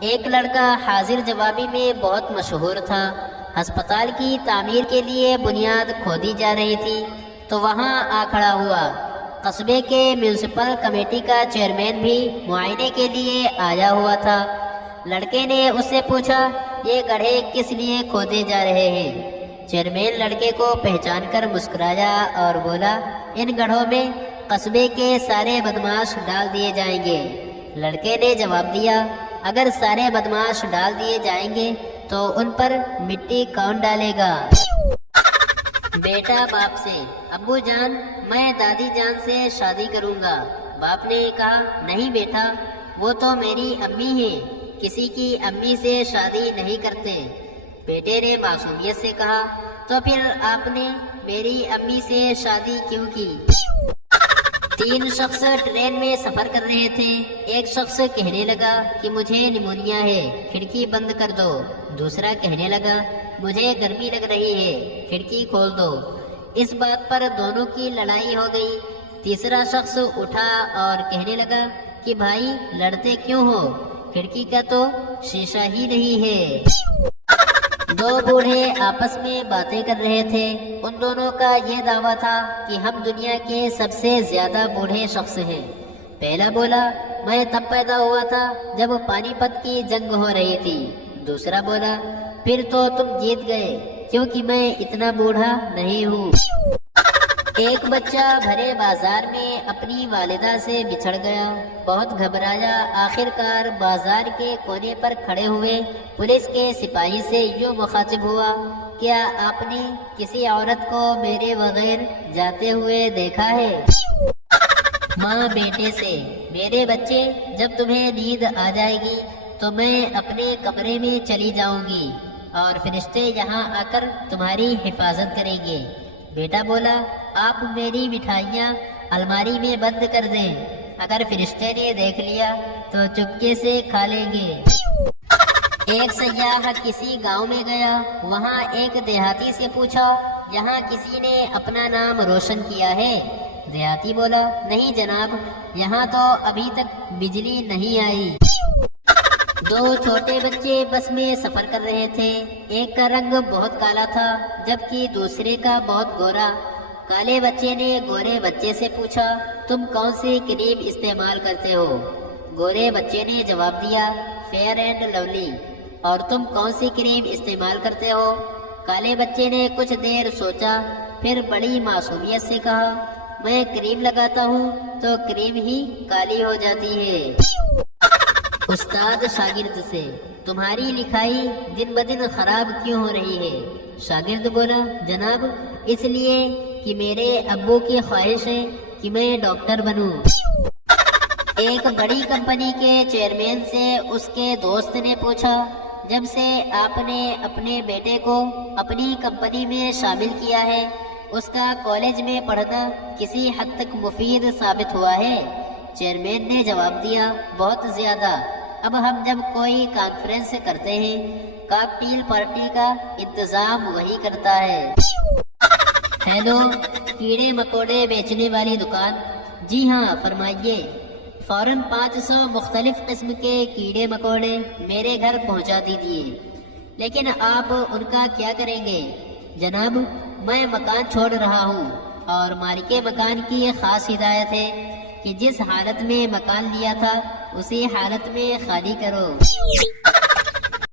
ایک لڑکا حاضر جوابی میں بہت مشہور تھا۔ ہسپتال کی تعمیر کے لیے بنیاد کھودی جا رہی تھی تو وہاں آ کھڑا ہوا۔ قصبے کے میونسپل کمیٹی کا چیئرمین بھی معائنے کے لیے آیا ہوا تھا۔ لڑکے نے اس سے پوچھا، یہ گڑھے کس لیے کھودے جا رہے ہیں؟ چیئرمین لڑکے کو پہچان کر مسکرایا اور بولا، ان گڑھوں میں قصبے کے سارے بدماش ڈال دیے جائیں گے۔ لڑکے نے جواب دیا، اگر سارے بدماش ڈال دیے جائیں گے تو ان پر مٹی کون ڈالے گا؟ بیٹا باپ سے، ابو جان میں دادی جان سے شادی کروں گا۔ باپ نے کہا، نہیں بیٹا، وہ تو میری امی ہیں، کسی کی امی سے شادی نہیں کرتے۔ بیٹے نے معصومیت سے کہا، تو پھر آپ نے میری امی سے شادی کیوں کی؟ 3 شخص ٹرین میں سفر کر رہے تھے۔ ایک شخص کہنے لگا کہ مجھے نمونیا ہے، کھڑکی بند کر دو۔ دوسرا کہنے لگا، مجھے گرمی لگ رہی ہے، کھڑکی کھول دو۔ اس بات پر دونوں کی لڑائی ہو گئی۔ تیسرا شخص اٹھا اور کہنے لگا کہ بھائی لڑتے کیوں ہو، کھڑکی کا تو شیشہ ہی نہیں ہے۔ 2 بوڑھے آپس میں باتیں کر رہے تھے۔ ان دونوں کا یہ دعویٰ تھا کہ ہم دنیا کے سب سے زیادہ بوڑھے شخص ہیں۔ پہلا بولا، میں تب پیدا ہوا تھا جب پانی پت کی جنگ ہو رہی تھی۔ دوسرا بولا، پھر تو تم جیت گئے کیونکہ میں اتنا بوڑھا نہیں ہوں۔ ایک بچہ بھرے بازار میں اپنی والدہ سے بچھڑ گیا، بہت گھبرایا۔ آخر کار بازار کے کونے پر کھڑے ہوئے پولیس کے سپاہی سے یوں مخاطب ہوا، کیا آپ نے کسی عورت کو میرے بغیر جاتے ہوئے دیکھا ہے؟ ماں بیٹے سے، میرے بچے جب تمہیں نیند آ جائے گی تو میں اپنے کمرے میں چلی جاؤں گی اور فرشتے یہاں آ کر تمہاری حفاظت کریں گے۔ بیٹا بولا، آپ میری مٹھائیاں الماری میں بند کر دیں، اگر فرشتے نے دیکھ لیا تو چپکے سے کھا لیں گے۔ ایک سیاح کسی گاؤں میں گیا، وہاں ایک دیہاتی سے پوچھا، یہاں کسی نے اپنا نام روشن کیا ہے؟ دیہاتی بولا، نہیں جناب، یہاں تو ابھی تک بجلی نہیں آئی۔ 2 چھوٹے بچے بس میں سفر کر رہے تھے۔ ایک کا رنگ بہت کالا تھا جبکہ دوسرے کا بہت گورا۔ کالے بچے نے گورے بچے سے پوچھا، تم کون سی کریم استعمال کرتے ہو؟ گورے بچے نے جواب دیا، فیئر اینڈ لولی۔ اور تم کون سی کریم استعمال کرتے ہو؟ کالے بچے نے کچھ دیر سوچا، پھر بڑی معصومیت سے کہا، میں کریم لگاتا ہوں تو کریم ہی کالی ہو جاتی ہے۔ استاد شاگرد سے، تمہاری لکھائی دن بدن خراب کیوں ہو رہی ہے؟ شاگرد بولا، جناب اس لیے کہ میرے ابو کی خواہش ہے کہ میں ڈاکٹر بنوں۔ ایک بڑی کمپنی کے چیئرمین سے اس کے دوست نے پوچھا، جب سے آپ نے اپنے بیٹے کو اپنی کمپنی میں شامل کیا ہے، اس کا کالج میں پڑھنا کسی حد تک مفید ثابت ہوا ہے؟ چیئرمین نے جواب دیا، بہت زیادہ۔ اب ہم جب کوئی کانفرنس کرتے ہیں، کاکٹیل پارٹی کا انتظام وہی کرتا ہے۔ ہیلو، کیڑے مکوڑے بیچنے والی دکان؟ جی ہاں، فرمائیے۔ فوراً 500 مختلف قسم کے کیڑے مکوڑے میرے گھر پہنچا دیجیے۔ لیکن آپ ان کا کیا کریں گے؟ جناب میں مکان چھوڑ رہا ہوں اور مالک مکان کی خاص ہدایت ہے کہ جس حالت میں مکان لیا تھا اسی حالت میں خالی کرو۔